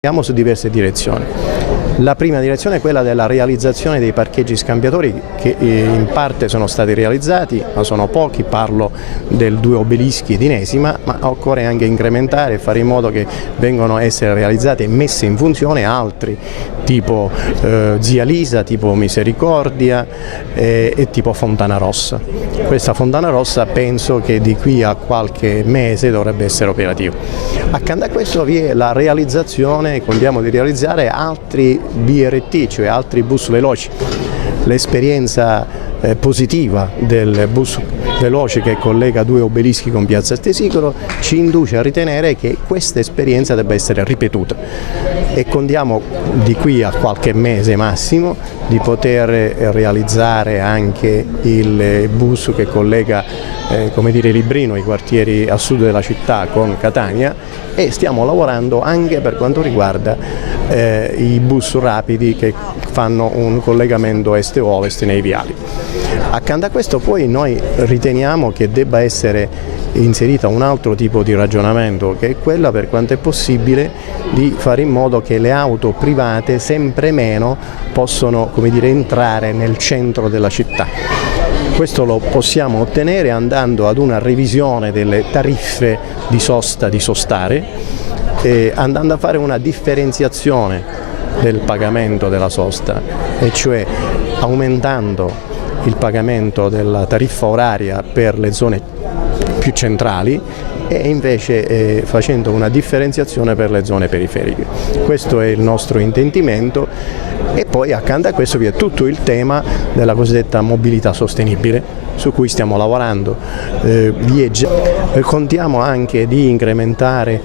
Andiamo su diverse direzioni. La prima direzione è quella della realizzazione dei parcheggi scambiatori che in parte sono stati realizzati, ma sono pochi, parlo del 2 obelischi di Nesima, ma occorre anche incrementare e fare in modo che vengano essere realizzati e messi in funzione altri, tipo Zia Lisa, tipo Misericordia e tipo Fontana Rossa. Questa Fontana Rossa penso che di qui a qualche mese dovrebbe essere operativa. Accanto a questo vi è la realizzazione, contiamo di realizzare altri BRT, cioè altri bus veloci. L'esperienza positiva del bus veloce che collega 2 obelischi con Piazza Stesicolo ci induce a ritenere che questa esperienza debba essere ripetuta e contiamo di qui a qualche mese massimo di poter realizzare anche il bus che collega come dire Librino, i quartieri a sud della città con Catania, e stiamo lavorando anche per quanto riguarda i bus rapidi che fanno un collegamento est-ovest nei viali. Accanto a questo poi noi riteniamo che debba essere inserita un altro tipo di ragionamento, che è quella, per quanto è possibile, di fare in modo che le auto private sempre meno possano, come dire, entrare nel centro della città. Questo lo possiamo ottenere andando ad una revisione delle tariffe di sosta, di sostare, e andando a fare una differenziazione del pagamento della sosta, e cioè aumentando il pagamento della tariffa oraria per le zone più centrali e invece facendo una differenziazione per le zone periferiche. Questo è il nostro intendimento. E poi accanto a questo vi è tutto il tema della cosiddetta mobilità sostenibile, su cui stiamo lavorando. Contiamo anche di incrementare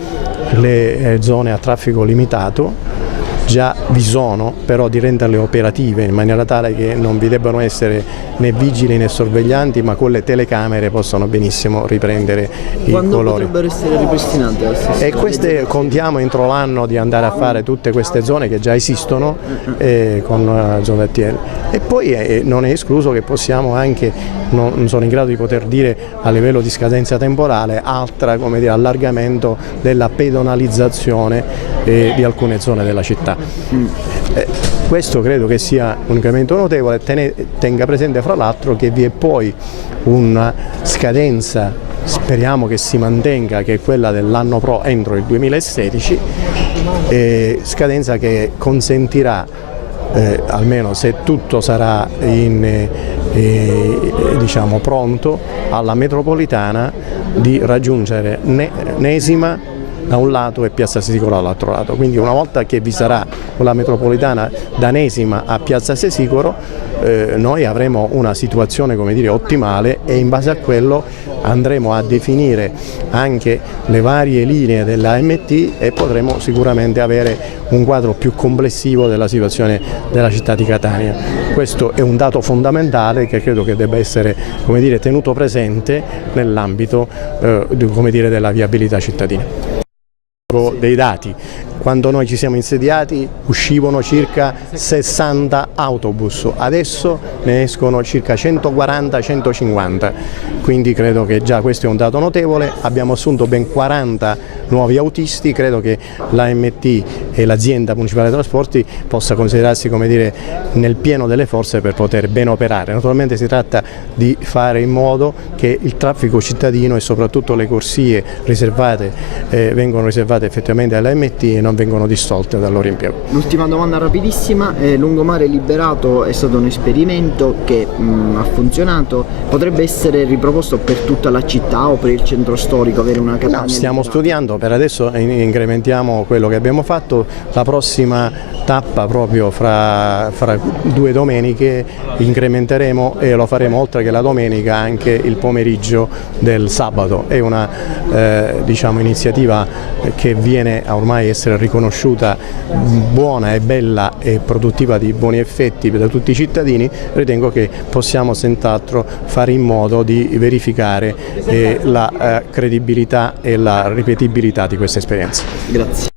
le zone a traffico limitato. Già vi sono, però di renderle operative in maniera tale che non vi debbano essere né vigili né sorveglianti, ma con le telecamere possono benissimo riprendere i colori. Quando potrebbero essere ripristinate? E queste contiamo entro l'anno di andare a fare tutte queste zone che già esistono con zone ATL. E poi non è escluso che possiamo anche, non sono in grado di poter dire a livello di scadenza temporale, come dire, allargamento della pedonalizzazione di alcune zone della città. Questo credo che sia un incremento notevole. Tenga presente fra l'altro che vi è poi una scadenza, speriamo che si mantenga, che è quella dell'anno entro il 2016, scadenza che consentirà, almeno se tutto sarà diciamo pronto, alla metropolitana di raggiungere Nesima da un lato e Piazza Stesicolo dall'altro lato. Quindi una volta che vi sarà la metropolitana da Nesima a Piazza Stesicolo, noi avremo una situazione, come dire, ottimale, e in base a quello andremo a definire anche le varie linee dell'AMT e potremo sicuramente avere un quadro più complessivo della situazione della città di Catania. Questo è un dato fondamentale che credo che debba essere, come dire, tenuto presente nell'ambito come dire, della viabilità cittadina. Dei dati, quando noi ci siamo insediati uscivano circa 60 autobus, adesso ne escono circa 140-150, quindi credo che già questo è un dato notevole. Abbiamo assunto ben 40 nuovi autisti, credo che l'AMT e l'azienda municipale dei trasporti possa considerarsi, come dire, nel pieno delle forze per poter ben operare. Naturalmente si tratta di fare in modo che il traffico cittadino e soprattutto le corsie riservate vengono riservate effettivamente all'AMT e non vengono distolte dal loro impiego. L'ultima domanda rapidissima: Lungomare Liberato è stato un esperimento che ha funzionato, potrebbe essere riproposto per tutta la città o per il centro storico, avere una Catania? No, stiamo studiando, per adesso incrementiamo quello che abbiamo fatto. La prossima tappa, proprio fra 2 domeniche, incrementeremo e lo faremo oltre che la domenica anche il pomeriggio del sabato. È una diciamo iniziativa che viene a ormai essere riconosciuta buona e bella e produttiva di buoni effetti da tutti i cittadini. Ritengo che possiamo senz'altro fare in modo di verificare la credibilità e la ripetibilità di questa esperienza. Grazie.